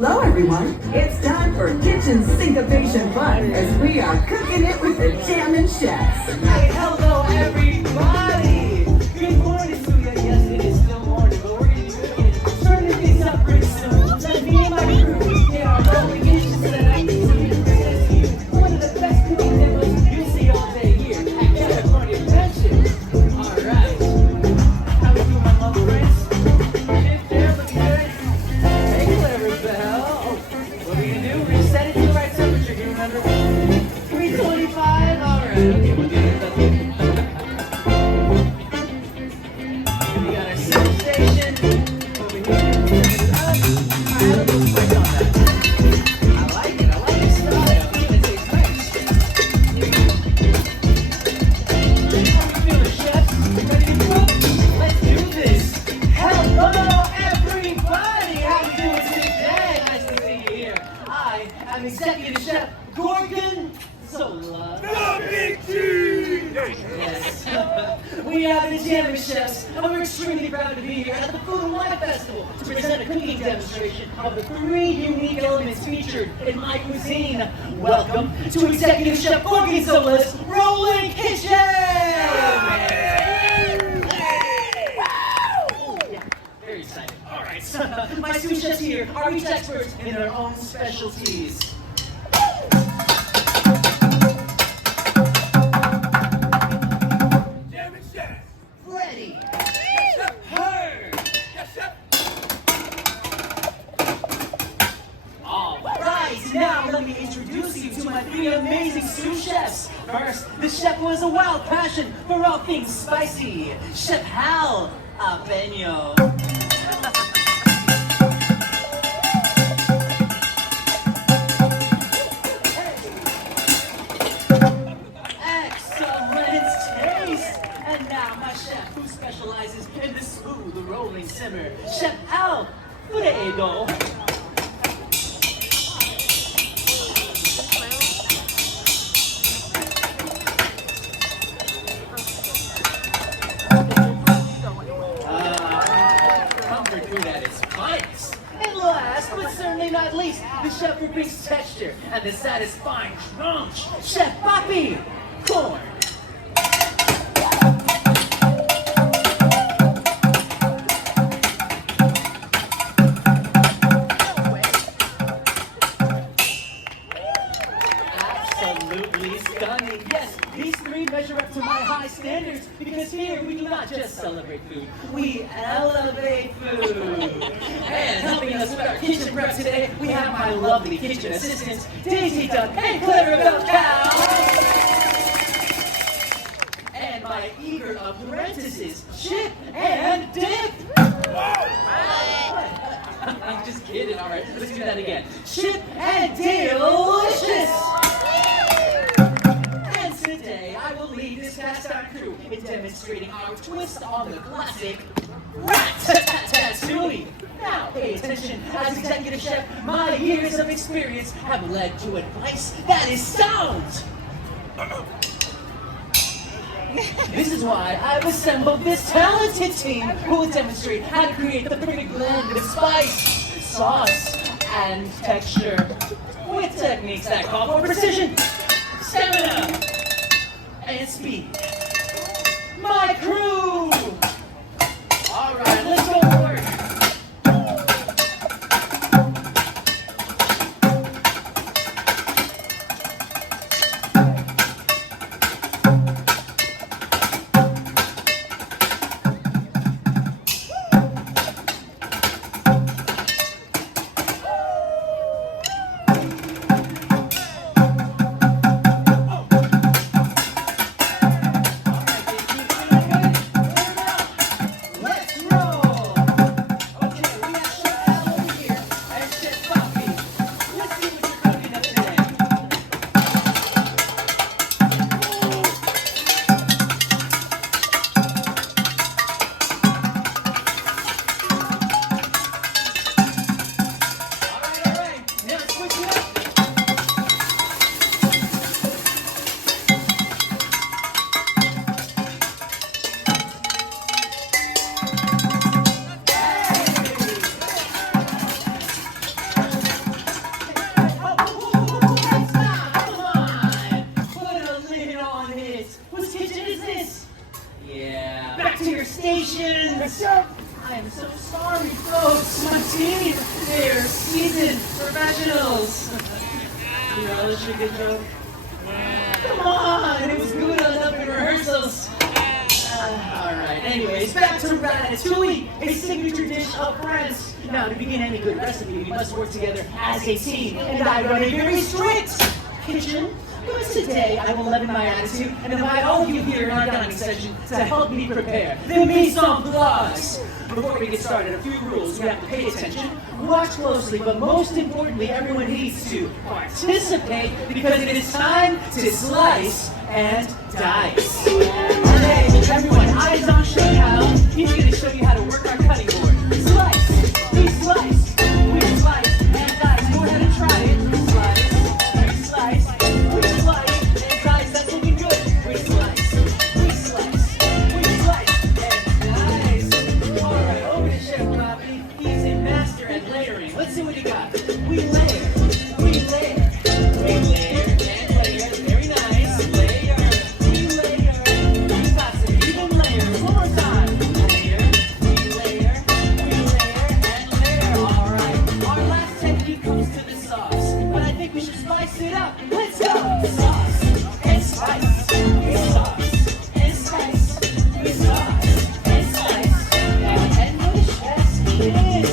Hello everyone, it's time for kitchen syncopation fun as we are cooking it with the Jammin chefs. Hey, hello everybody! Good morning to you. Yes, it is still morning, but we're going to be cooking it. Turning things up pretty soon. So me and my crew, they are rolling kitchen set up so we can present to you one of the best cooking demos you'll see all day here at California Adventures. Alright. How we doing, my love friends? Get there, looking good. Hey, Clever Bell. What are we going to do? We're going to set it to the right temperature. Do you remember? 325? Alright, okay, we'll do it. We got our center station over here. Turn it up. Alright, let's go quick on that. I like it. I like the style. It tastes nice. How we feeling, chefs? Ready to cook? Let's do this. Hello, everybody. How we doing today? Nice to see you here. I am Executive Chef Gorgon Zola. The Big G! Yes. We are the Jammin chefs, and we're extremely proud to be here at the Food and Wine Festival to present a cooking demonstration of the 3 unique elements featured in my cuisine. Welcome to Executive Chef Gorgon Zola's Rolling Kitchen! Yeah, very excited. All right. My sous chefs here are each experts in their own specialties. Jammin chef! Ready. Yes, chef! Heard. Yes, chef! All right, now let me introduce you to my 3 amazing sous chefs. First, the chef who has a wild passion for all things spicy, Chef Hal Apeño. Excellent taste! And now my chef who specializes in the smooth rolling simmer, Chef Alfredo. Comfort food at its finest. And last, but certainly not least, the chef who brings texture and the satisfying crunch, Chef Papi Corn. Absolutely stunning. Yes, these 3 measure up to my high standards because here we do not just celebrate food, we elevate food. And helping us with our kitchen prep today, we have my lovely kitchen assistants, Daisy Duck and Clarabelle Cow. And my eager apprentices, Chip and Dip. I'm just kidding, all right, let's do that again. Chip and Delicious. And today, I will lead this cast-iron crew in demonstrating our twist on the classic ratatouille. Now, pay attention. As executive chef, my years of experience have led to advice that is sound. This is why I've assembled this talented team who will demonstrate how to create the perfect blend of spice, sauce, and texture with techniques that call for precision, stamina, and speed. My crew! All right, let's go to work. listen, professionals. You relish a good joke? Come on, it was good enough in rehearsals. Alright, anyways, back to ratatouille, a signature dish of France. Now, to begin any good recipe, we must work together as a team, and I run a very strict kitchen. But today, I will leaven my attitude and invite all of you here in our dining session to help me prepare the mise en place. Before we get started, a few rules. We have to pay attention, watch closely, but most importantly, everyone needs to participate because it is time to slice and dice. Alright, everyone, eyes on Showdown. He's going to show you how to work our cutting board. Slice, we slice, and dice. Go ahead and try it. We slice, and dice. That's looking good. We slice, and dice. Alright, over to Chef Bobby. He's a master at layering. Let's see what he got. We layer, and layer. Very nice. Layer, we got some even layers. One more time. Layer, and layer. Alright. Our last technique comes to the sauce. But I think we should spice it up. Let's go! Sauce and spice. We sauce and spice. We sauce and spice. And delicious it is.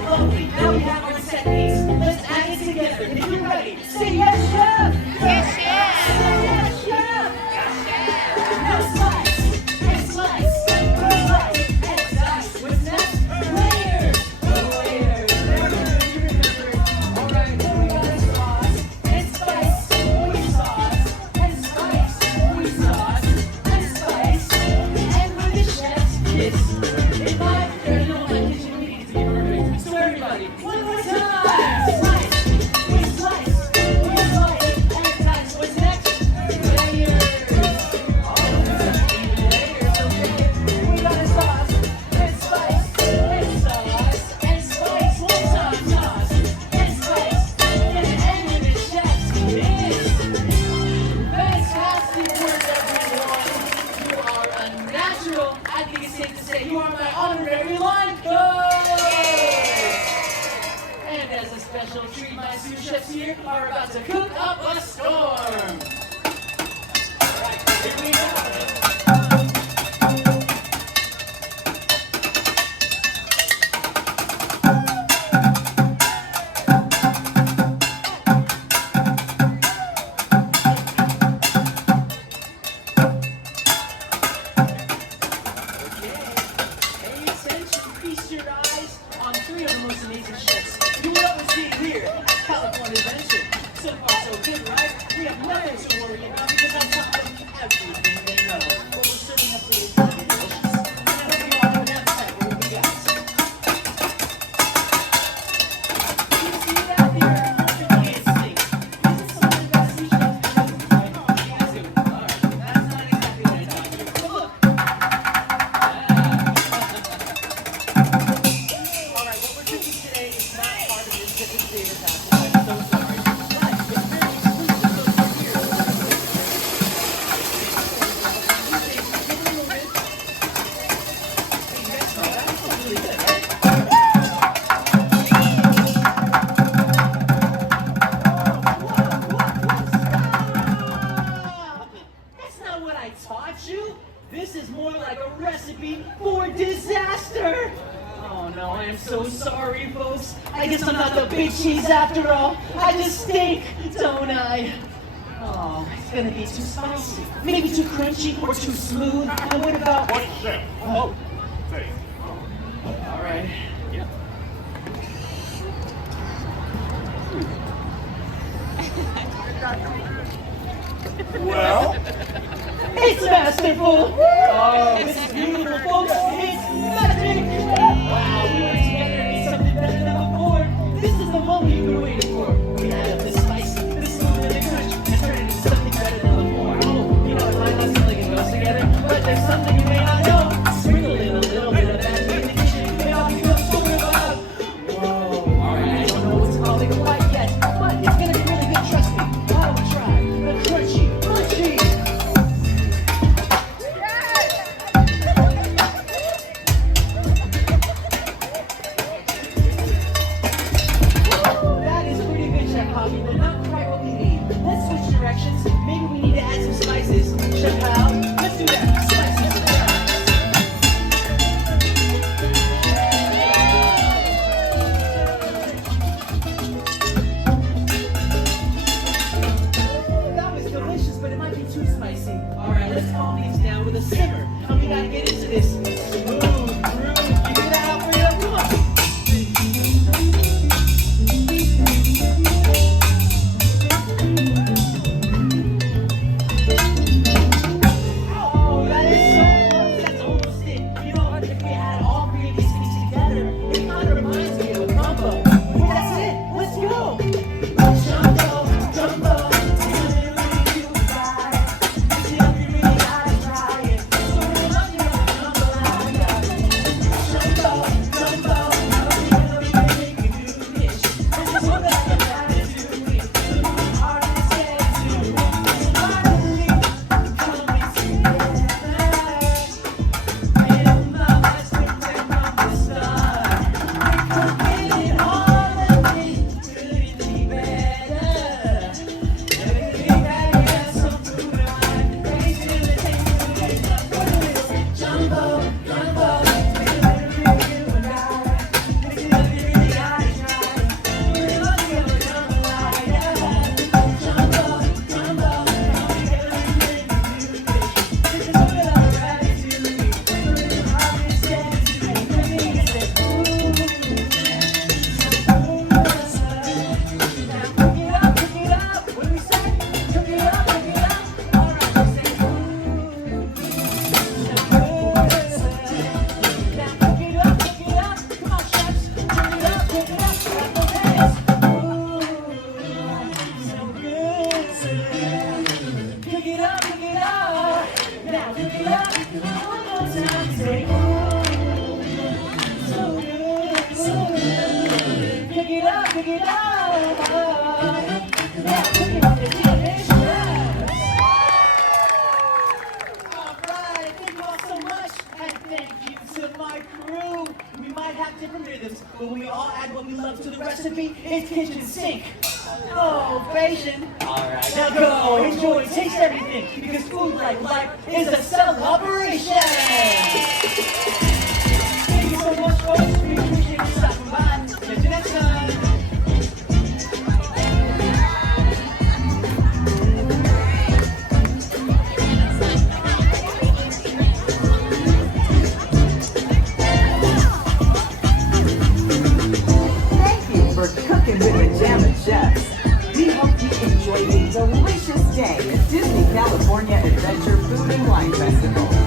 Lovely. Now we have our techniques. Let's add it together. If you're ready, say yes, chef! Yes, chef! Say yes, chef! Now slice and slice. And dice. What's next? Layers. Layers. Very good. You remember. Alright, we got a sauce and spice. We sauce and spice. We sauce and spice. And with the chef's kiss. In my kitchen, we need to be perfect. So everybody, one more time. Slice. We slice. And dice. What's next? Layers. All of us even layers, okay? We got a sauce and spice. And sauce and spice. One time, sauce and spice. And with the chef's kiss. Fantastic work, everyone. You are a natural. I think it's safe to say you are my honorary line coach. And as a special treat, my sous chefs here are about to cook up a storm. All right, here we go. Pay attention, feast your eyes on three of the most amazing chefs you will ever see here at California Adventure. So far, so good, right? We have nothing to worry about because I taught them everything they know. What we're serving up today is going to be delicious. And I hope you all have an appetite for what we got. You see that there? Perfectly in sync. This is some of the best sous chefs you guys do. All right, that's not exactly what I thought here. But look. Alright, what we're cooking today is not part of this Chicken Theater Pass. I'm so sorry. But it's very exclusive, so here. Give it a little bit. Hey, you guys smell that? That smells really good, right? Stop! That's not what I taught you. This is more like a recipe for disaster. Oh no, I am so sorry, folks. I guess I'm not the big cheese after all. I just stink, don't I? Oh, it's gonna be too spicy, maybe too crunchy or too smooth. And what about? What, chef? Oh, Say. all right. Yeah. Well, It's masterful. Oh, this is beautiful, folks. It's magic. Wow, we worked together to make something better than before. This is the moment you've been waiting for. We add up the spice, the smooth, and the crunch, and turn it into something better than before. Oh, you know, it might not seem like it goes together, but there's something you may not know. Sprinkle in a little bit of magic in the kitchen. May all become super loud. Whoa. All right, I don't know what's called it quite yet, but it's gonna be really good. Trust me. I will try the crunchy. Yeah, cooking with the Jammin chefs. Alright, thank you all so much, and thank you to my crew. We might have different rhythms, but when we all add what we love to the recipe, it's kitchen sink. Oh, patient. Alright, now go, enjoy, taste everything, because food like life is a celebration. Thank you so much, folks. We appreciate you stopping by. Catch you next time. Thank you for cooking with the Jammin chefs. We hope you enjoy a delicious day at Disney California Adventure Food and Wine Festival.